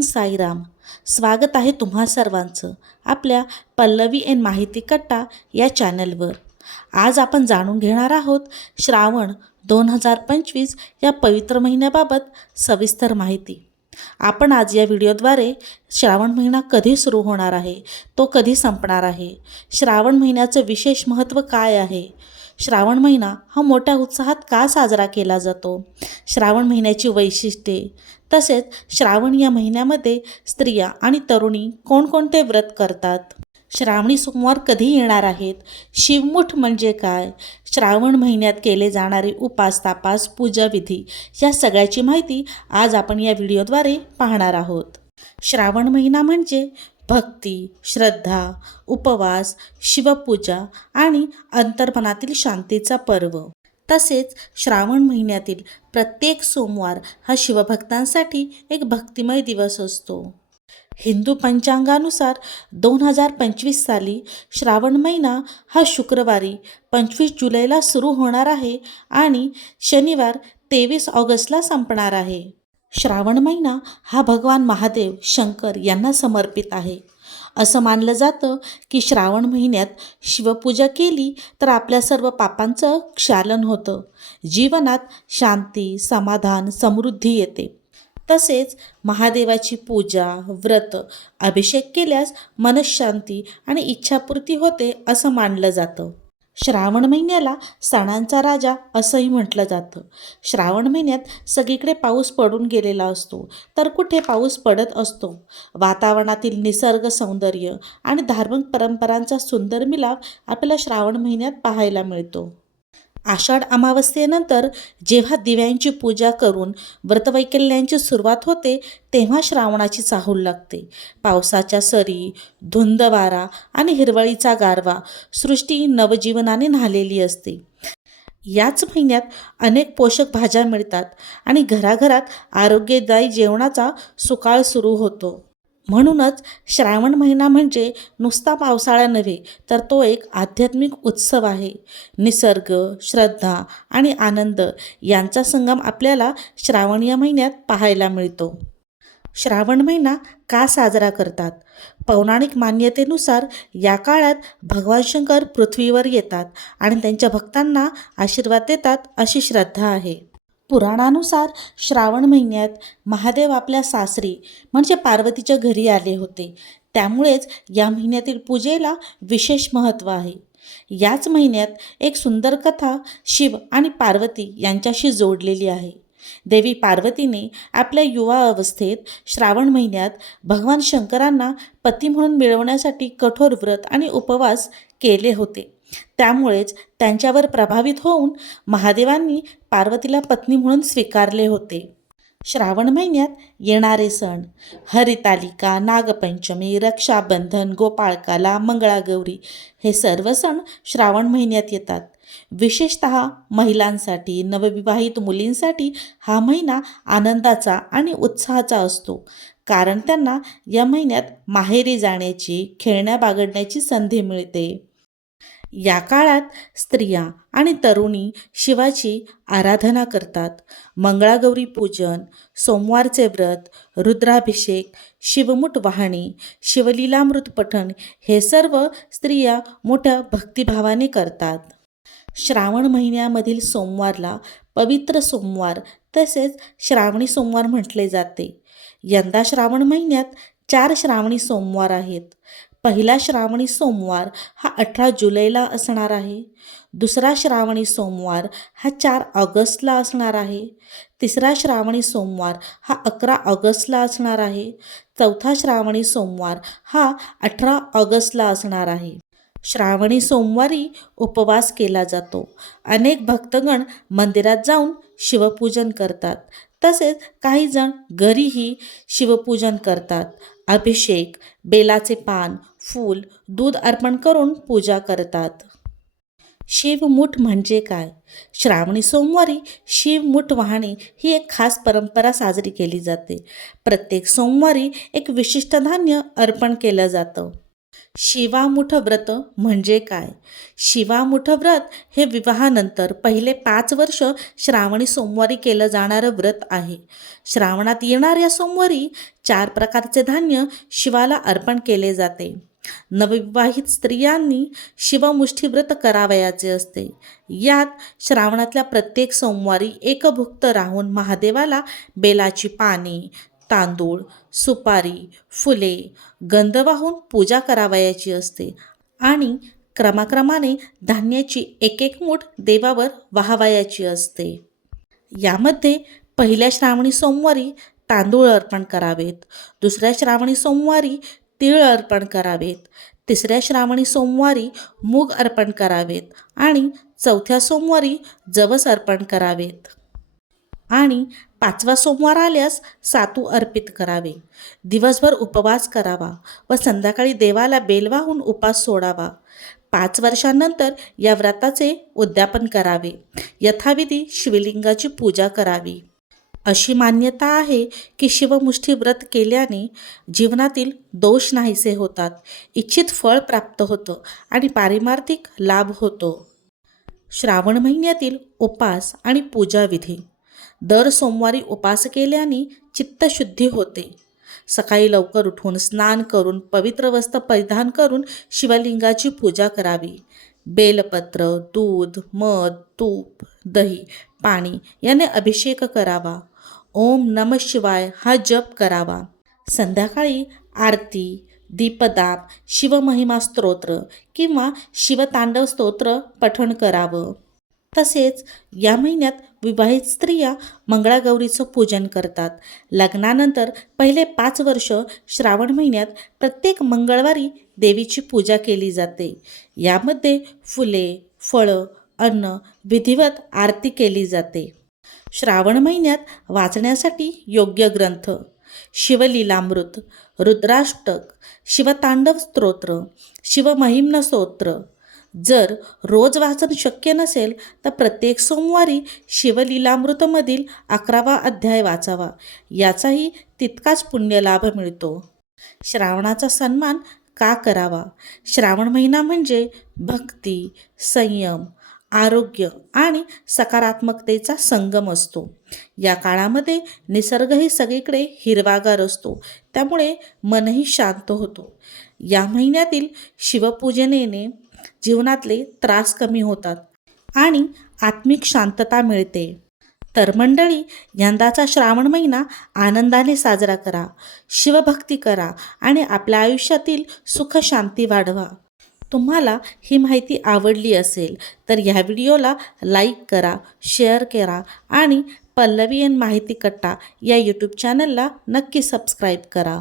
ओम साईराम. स्वागत आहे तुम्हा सर्वांचं आपल्या पल्लवी एन माहिती कट्टा या चॅनलवर. आज आपण जाणून घेणार आहोत श्रावण दोन हजार पंचवीस या पवित्र महिन्याबाबत सविस्तर माहिती. आपण आज या व्हिडिओद्वारे श्रावण महिना कधी सुरू होणार आहे तो कधी संपणार आहे श्रावण महिन्याचं विशेष महत्त्व काय आहे श्रावण महिना हा मोठ्या उत्साहात का साजरा केला जातो? श्रावण महिन्याची वैशिष्ट्ये. तसेच श्रावण या महिन्यामध्ये स्त्रिया आणि तरुणी कोणकोणते व्रत करतात? श्रावणी सोमवार कधी येणार आहेत? शिवमुठ म्हणजे काय? श्रावण महिन्यात केले जाणारे उपास तापास पूजाविधी या सगळ्याची माहिती आज आपण या व्हिडिओद्वारे पाहणार आहोत. श्रावण महिना म्हणजे भक्ती श्रद्धा उपवास शिवपूजा आणि अंतर्मनातील शांतीचा पर्व. तसेच श्रावण महिन्यातील प्रत्येक सोमवार हा शिवभक्तांसाठी एक भक्तिमय दिवस असतो. हिंदू पंचांगानुसार दोन हजार पंचवीस साली श्रावण महिना हा शुक्रवारी पंचवीस जुलैला सुरू होणार आहे आणि शनिवार तेवीस ऑगस्टला संपणार आहे. श्रावण महिना हा भगवान महादेव शंकर यांना समर्पित आहे. असं मानलं जातं की श्रावण महिन्यात शिवपूजा केली तर आपल्या सर्व पापांचं क्षालन होतं. जीवनात शांती समाधान समृद्धी येते. तसेच महादेवाची पूजा व्रत अभिषेक केल्यास मनशांती आणि इच्छापूर्ती होते असं मानलं जातं. श्रावण महिन्याला सणांचा राजा असंही म्हटलं जातं. श्रावण महिन्यात सगळीकडे पाऊस पडून गेलेला असतो. तर कुठे पाऊस पडत असतो? वातावरणातील निसर्ग सौंदर्य आणि धार्मिक परंपरांचा सुंदर मिलाप आपल्याला श्रावण महिन्यात पाहायला मिळतो. आषाढ अमावस्येनंतर जेव्हा दिव्यांची पूजा करून व्रतवैकल्यांची सुरुवात होते तेव्हा श्रावणाची चाहूल लागते. पावसाच्या सरी धुंद वारा आणि हिरवळीचा गारवा सृष्टी नवजीवनाने न्हालेली असते. याच महिन्यात अनेक पोषक भाज्या मिळतात आणि घराघरात आरोग्यदायी जेवणाचा सुकाळ सुरू होतो. म्हणूनच श्रावण महिना म्हणजे नुसता पावसाळा नव्हे तर तो एक आध्यात्मिक उत्सव आहे. निसर्ग श्रद्धा आणि आनंद यांचा संगम आपल्याला श्रावण या महिन्यात पाहायला मिळतो. श्रावण महिना का साजरा करतात? पौराणिक मान्यतेनुसार या काळात भगवान शंकर पृथ्वीवर येतात आणि त्यांच्या भक्तांना आशीर्वाद देतात अशी श्रद्धा आहे. पुराणानुसार श्रावण महिन्यात महादेव आपल्या सासरी म्हणजे पार्वतीच्या घरी आले होते. त्यामुळेच या महिन्यातील पूजेला विशेष महत्त्व आहे. याच महिन्यात एक सुंदर कथा शिव आणि पार्वती यांच्याशी जोडलेली आहे. देवी पार्वतीने आपल्या युवा अवस्थेत श्रावण महिन्यात भगवान शंकरांना पती म्हणून मिळवण्यासाठी कठोर व्रत आणि उपवास केले होते. त्यामुळेच त्यांच्यावर प्रभावित होऊन महादेवांनी पार्वतीला पत्नी म्हणून स्वीकारले होते. श्रावण महिन्यात येणारे सण हरितालिका नागपंचमी रक्षाबंधन गोपाळकाला मंगळागौरी हे सर्व सण श्रावण महिन्यात येतात. विशेषत महिलांसाठी नवविवाहित मुलींसाठी हा महिना आनंदाचा आणि उत्साहाचा असतो. कारण त्यांना या महिन्यात माहेरी जाण्याची खेळण्या बागडण्याची संधी मिळते. या काळात स्त्रिया आणि तरुणी शिवाची आराधना करतात. मंगळागौरी पूजन सोमवारचे व्रत रुद्राभिषेक शिवमुठ वाहणी शिवलीलामृत पठण हे सर्व स्त्रिया मोठ्या भक्तिभावाने करतात. श्रावण महिन्यामधील सोमवारला पवित्र सोमवार तसेच श्रावणी सोमवार म्हटले जाते. यंदा श्रावण महिन्यात चार श्रावणी सोमवार आहेत. पहिला श्रावणी सोमवार हा अठरा जुलैला असणार आहे. दुसरा श्रावणी सोमवार हा चार ऑगस्टला असणार आहे. तिसरा श्रावणी सोमवार हा अकरा ऑगस्टला असणार आहे. चौथा श्रावणी सोमवार हा अठरा ऑगस्टला असणार आहे. श्रावणी सोमवारी उपवास केला जातो. अनेक भक्तगण मंदिरात जाऊन शिवपूजन करतात. तसेच काहीजण घरीही शिवपूजन करतात. अभिषेक बेलाचे पान फूल दूध अर्पण करून पूजा करतात. शिवमुठ म्हणजे काय? श्रावणी सोमवारी शिवमुठ वाहणे ही एक खास परंपरा साजरी केली जाते. प्रत्येक सोमवारी एक विशिष्ट धान्य अर्पण केलं जातं. शिवामुठ व्रत म्हणजे काय? शिवामुठ व्रत हे विवाहानंतर पहिले पाच वर्ष श्रावणी सोमवारी केलं जाणारं व्रत आहे. श्रावणात येणाऱ्या सोमवारी चार प्रकारचे धान्य शिवाला अर्पण केले जाते. नवविवाहित स्त्रियांनी शिवमुष्टीव्रत करावयाचे असते. यात श्रावणातल्या प्रत्येक सोमवारी एकभुक्त राहून महादेवाला बेलाची पाने तांदूळ सुपारी फुले गंध वाहून पूजा करावयाची असते आणि क्रमाक्रमाने धान्याची एक एक मूठ देवावर वाहवायची असते. यामध्ये पहिल्या श्रावणी सोमवारी तांदूळ अर्पण करावेत दुसऱ्या श्रावणी सोमवारी तीळ अर्पण करावेत तिसऱ्या श्रावणी सोमवारी मूग अर्पण करावेत आणि चौथ्या सोमवारी जवस अर्पण करावेत. आणि पाचवा सोमवार आल्यास सातू अर्पित करावे. दिवसभर उपवास करावा व संध्याकाळी देवाला बेल वाहून उपास सोडावा. पाच वर्षांनंतर या व्रताचे उद्यापन करावे. यथाविधी शिवलिंगाची पूजा करावी. अशी मान्यता आहे की शिवमुष्ठी व्रत केल्याने जीवनातील दोष नाहीसे होतात. इच्छित फळ प्राप्त होतं आणि पारिमार्थिक लाभ होतो. श्रावण महिन्यातील उपास आणि पूजाविधी. दर सोमवारी उपास केल्याने चित्तशुद्धी होते. सकाळी लवकर उठून स्नान करून पवित्र वस्त्र परिधान करून शिवलिंगाची पूजा करावी. बेलपत्र दूध मध तूप दही पाणी याने अभिषेक करावा. ओम नम शिवाय हा जप करावा. संध्याकाळी आरती दीपदाप शिवमहिमा स्तोत्र किंवा शिवतांडव स्तोत्र पठण करावं. तसेच या महिन्यात विवाहित स्त्रिया मंगळागौरीचं पूजन करतात. लग्नानंतर पहिले पाच वर्ष श्रावण महिन्यात प्रत्येक मंगळवारी देवीची पूजा केली जाते. यामध्ये फुले फळं अन्न विधिवत आरती केली जाते. श्रावण महिन्यात वाचण्यासाठी योग्य ग्रंथ शिवलीलामृत रुद्राष्टक शिवतांडव स्तोत्र शिवमहिम्न स्तोत्र जर रोज वाचन शक्य नसेल तर प्रत्येक सोमवारी शिवलीलामृतमधील अकरावा अध्याय वाचावा. याचाही तितकाच पुण्यलाभ मिळतो. श्रावणाचा सन्मान का करावा? श्रावण महिना म्हणजे भक्ती संयम आरोग्य आणि सकारात्मकतेचा संगम असतो. या काळामध्ये निसर्गही सगळीकडे हिरवागार असतो. त्यामुळे मनही शांत होतो. या महिन्यातील शिवपूजनेने जीवनातले त्रास कमी होतात आणि आत्मिक शांतता मिळते. तर मंडळी यंदाचा श्रावण महिना आनंदाने साजरा करा शिवभक्ती करा आणि आपल्या आयुष्यातील सुख शांती वाढवा. तुम्हाला ही माहिती आवडली असेल तर ह्या व्हिडिओला लाईक करा शेअर करा आणि पल्लवी एन माहिती कट्टा या यूट्यूब चॅनलला नक्की सबस्क्राईब करा.